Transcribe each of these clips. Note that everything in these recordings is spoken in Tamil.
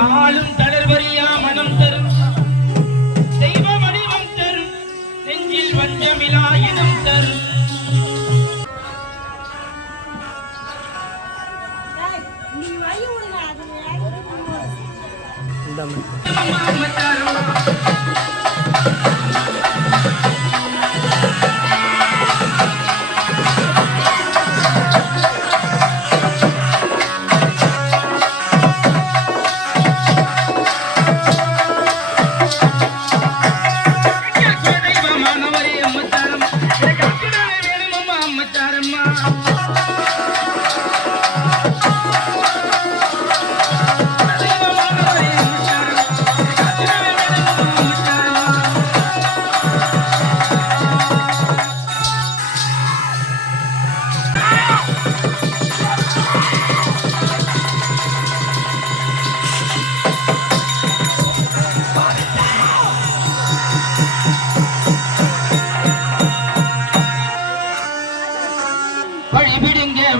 நாளும் தளர்வரியா மனம் தரும் தெய்வ வடிவம் தரும் நெஞ்சில் வஞ்சமிலா இனம் தரும்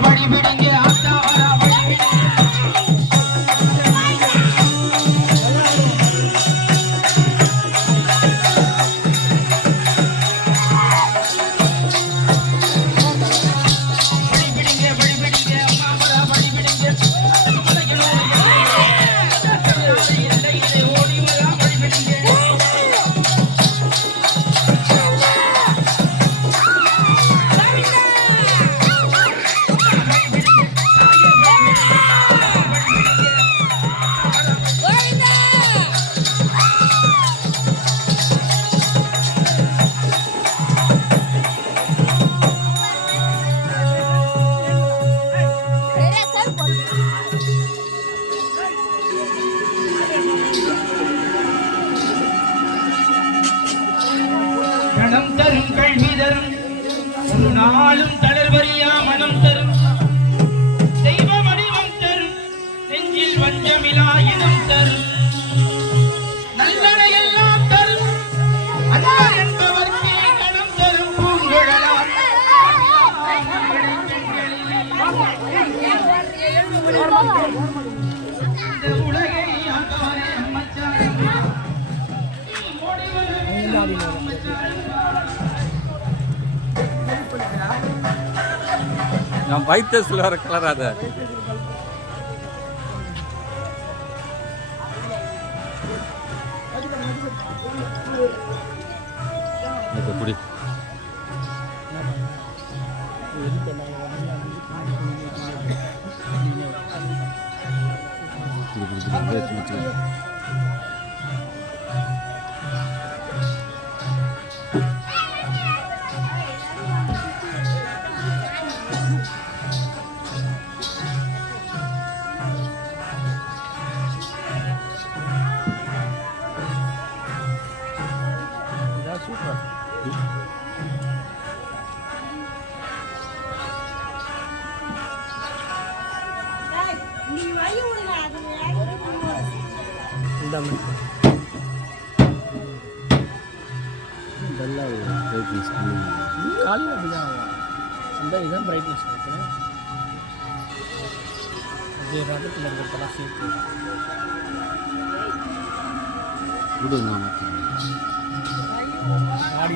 வழிவிடுங்க ஆத்தா வரா கணம் தரும் கல்வி தரும் ஒரு நாளும் தளர்வரியா மனம் தரும் தெய்வ வடிவம் தரும் நெஞ்சில் வஞ்சமிலா இனம் தரும் நல்லதையெல்லாம் தரும் அன்பர் என்பவர்க்கே கணம் தரும் பூங்குழலார் இந்த உலகை ஆண்டவரே அம்மச்சாரம் நான் வைத்தஸ்ல வர கலர் அத இது குடி இதுதான் பிரைட்னஸ் அப்படியே ரதத்தில் இருக்கிறதெல்லாம் சேர்த்து ஆடி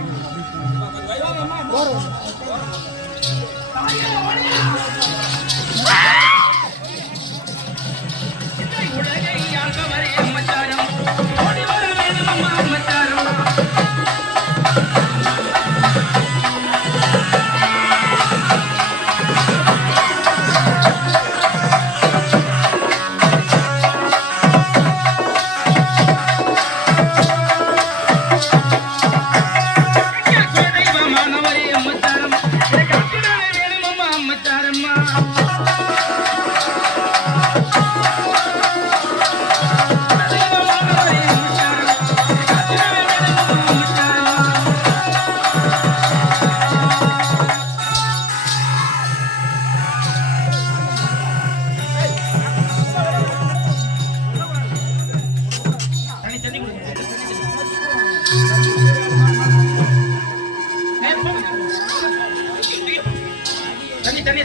தண்ணி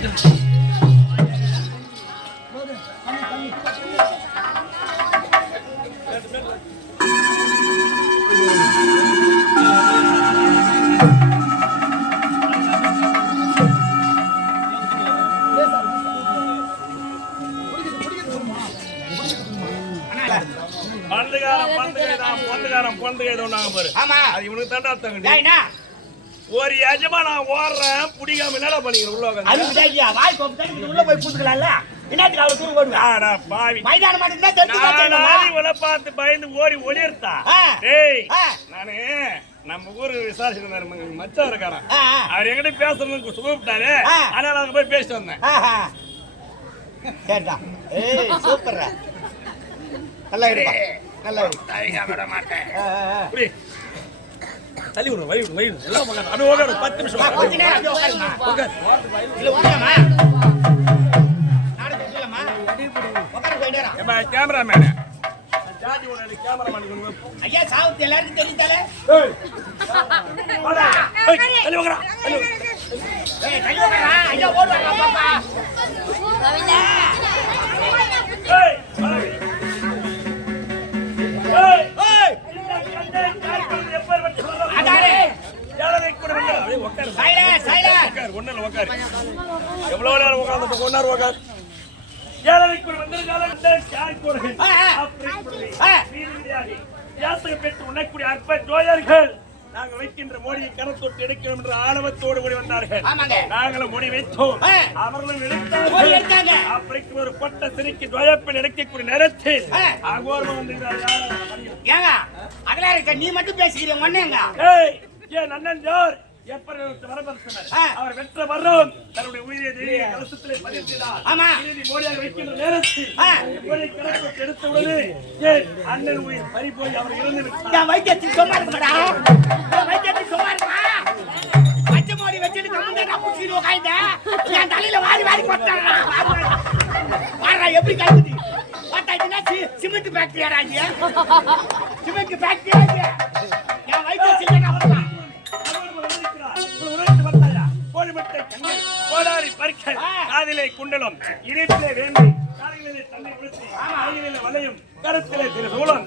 வந்து ஏதோ நாங்க பாரு. ஆமா. அது இவனுக்கு தாண்டா தங்கடி. டேய்னா ஒரு எஜமா நான் ஓடுறேன் புடிக்காம என்னடா பண்ணிக்கிற உள்ள அது உட்காந்து. விடாதியா வாய் கோபத்தை உள்ள போய் பூத்துக்கலாம்ல. என்னத்துக்கு அவளை தூர ஓடுவா? ஆடா பாவி. மைதானம் மட்டும் தான் தெரிஞ்சு நான் பார்த்தேன். இவனை பார்த்து பயந்து ஓடி ஒளியர்த்தா. ஆ. டேய் ஆ. நானு நம்ம ஊரு விசாரிச்சிருந்தாரு மச்சான் இருக்காராம். ஆ, ஆ. அவர் எங்கிட்ட பேசுறதுக்கு சுகப்பிட்டாரு. ஆ. அதனால அங்க போய் பேசிட்டு வந்தேன். ஆஹா. கேட்டா. ஏய் சூப்பர்ரா. நல்லா இருப்பா. நல்லா இரு. தாய்கா விட மாட்டேன். ஆ, ஆ. புடி. தள்ளி விடு வயிறு வயிறு எல்லாம் உட்காரு. அப்படியே உட்காரு 10 நிமிஷம் கொஞ்ச உட்காரு. நேரம் அப்படியே உட்காருமா. உட்காரு. இல்ல உட்காருமா. நாடகம் சொல்லலாமா? உட்காரு கொஞ்ச நேரம். ஏம்மா கேமராமேன். ஜாதி ஒரு கேமராமேன் கொண்டு ஐயா சாவுத்து எல்லாருக்கும் தெரிஞ்சாலே. ஏய். வாடா. ஏய் தள்ளி உட்காரா. தள்ளி உட்காரு. ஏய் கைய உட்காரா. ஐயா ஓடுவாங்க பாப்பா. ஏய். ஏய். ஏய் அடாரே. யாரை கூட வந்து அப்படியே உட்காரு. Silence silence. உட்காரு ஒண்ணல உட்காரு. எவ்வளவு நேரம் உட்கார்ந்து கொஞ்ச நேரம் உட்காரு. யாரை கூட வந்திருக்கால இந்த யார் கூட வீதியாக யாசக பெற்று உண்ணக்கூடிய அற்ப ஜோயர்கள் நாங்கள் வைக்கின்ற மோடியை கரத்தொட்டு எடுக்கிறோம் என்ற ஆணவத்தோடு ஓடி வந்தார்கள். ஆமாங்க. நாங்களும் மோடி வைத்தோம். அவர்களும் எடுத்தார்கள். அப்படிக்கு ஒரு பொட்ட சிரிக்கு துவயப்பில் எடுக்கக்கூடிய நேரத்தில் அகோரம் வந்திருக்கிறார். ஏங்க அகலா இருக்க நீ மட்டும் பேசிக்கிறீங்க ஒண்ணேங்க. ஏய் ஏன் அண்ணன் ஜோர் எப்படி வரப்பட்டனர் அவர் வெற்ற வர்றோம் தன்னுடைய உயிரை தெய்வீக கலசத்திலே பதித்தார். ஆமா. இறுதி மோடியாக வைக்கின்ற நேரத்தில் மோடி கலசத்தை எடுத்த உடனே ஏன் அண்ணன் உயிர் பறி போய் அவர் இறந்து விட்டார். என் வைத்தியத்துக்கு சும்மா இருக்குமாடா. என் வைத்தியத்துக்கு சும்மா இருக்குமா. பச்சை மோடி வச்சுட்டு கம்முங்க நான் புடிச்சிட்டு உட்கார்ந்தேன். என் தலையில வாரி வாரி போட்டாரா. வாரா எப்படி கழுவுது. போட்டாச்சுன்னா சிமெண்ட் ஃபேக்டரியாடா இது. சிமெண்ட் ஃபேக்டரியா இது. என் வைத்தியம் சிமெண்ட் அவர்தான். காதிலே குண்டலம் இணைப்பிலே வேண்டி காலிலே தண்ணி விழுத்தி கையிலே வளையும் கருத்திலே திருசூலம்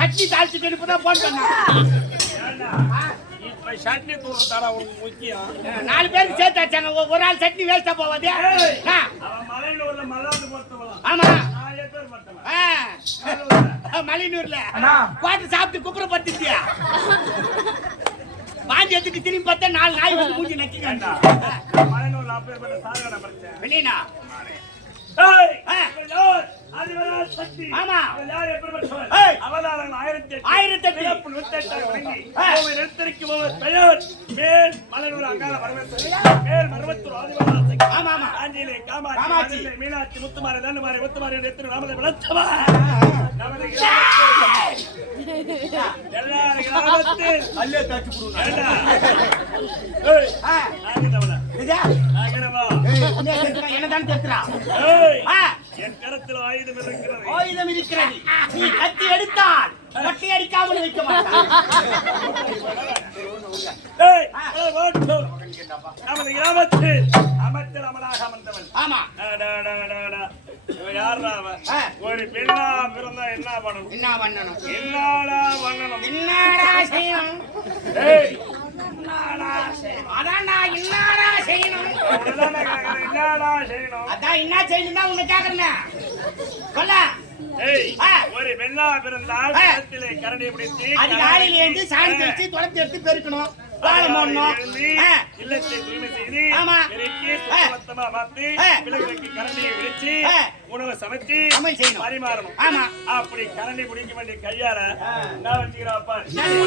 சட்னி தாளிச்சுட்டு இப்பதான் போன் பண்ணா. சட்னி தூள் தாரா உங்களுக்கு முக்கியம். 4 பேருக்கு சேர்த்து வச்சாங்க. ஒரு ஆள் சட்னி வேஸ்டா போவாது. மலையில மல்லாந்து போட்டுவா. ஆமா. 4 பேர் மட்டும். மலையனூர்ல பாட்டு சாப்பிட்டு குப்புற படுத்துட்டியா. பாஞ்சு எடுத்துட்டு திரும்பி பார்த்தா 4 நாய் வந்து மூஞ்சி நக்கிங்க. மலையில 4 பேர் மட்டும் சாகட பிரச்சனை. வெளியனா. ஆதிவராக சக்தி. ஆமா. அவள் யார் எப்படிப்பட்டவள்? ஏய். அவதாரங்கள் 1008. 1008. சிறப்பு 108 வணங்கி, கோவை நிறுத்தறிக்கும் அவர் பெயர் மேல் மலையூர் அங்காள பரமேஸ்வரி, மேல் மருவத்தூர் ஆதிவராக சக்தி. ஆமா, ஆமா. ஆஞ்சிலே காமாட்சி, காமாட்சி. மதுரை மீனாட்சி, முத்துமாரி, தண்டுமாரி, ஒத்துமாரி என்று எத்தனை நாமத்தை வளர்த்தவா. நமது எல்லாரும் கிராமத்தில் அல்லே தட்டி புடுங்க. ஏண்டா? ஏய், ஆ, நாகதவளா, இதா? நாகரவா. ஏய், என்னதான் தெத்துறா? ஏய், ஆ, என் கரத்தில் ஆயுதம் இருக்கிறது. ஆயுதம் இருக்கிறது. நீ கத்தி எடுத்தால் கட்டி அடிக்காமல் வைக்க மாட்டான். ஏய், ஓட்டு. நமது கிராமத்தில் அமைச்சர் அமலாக அமர்ந்தவன். ஆமா. இவன் யாருடா அவன்? ஆ. ஒரு பெண்ணா பிறந்தா என்ன பண்ணணும்? என்ன பண்ணணும்? என்னடா பண்ணணும்? என்னடா செய்யணும்? ஏய், அதான்டா என்னடா செய்யணும்? உன்னைதானே கேக்குறேன், என்னடா செய்யணும்? அதான் என்ன செய்யணும் தான் உன்னை கேக்குறேன். சொல்ல. ஏய், ஆ. ஒரு பெண்ணா பிறந்தால் ஆ. கரத்திலே கரடி பிடித்து அது காலையில இருந்து சாணி தெளிச்சு துளத்தி எடுத்து பெருக்கணும். வாழை போடணும். ஆ. இல்லத்தை தூய்மை செய்து ஆமா. பெருக்கி சுத்தபத்தமா பார்த்து ஆ. விலங்குகளுக்கு கரண்டியை விரிச்சு ஆ. உணவை சமைச்சு சமையல் செய்யணும். பரிமாறணும். ஆமா. அப்படி கரண்டி பிடிக்க வேண்டிய கையால நான் வச்சுக்கிறேன் அப்பா. சரி.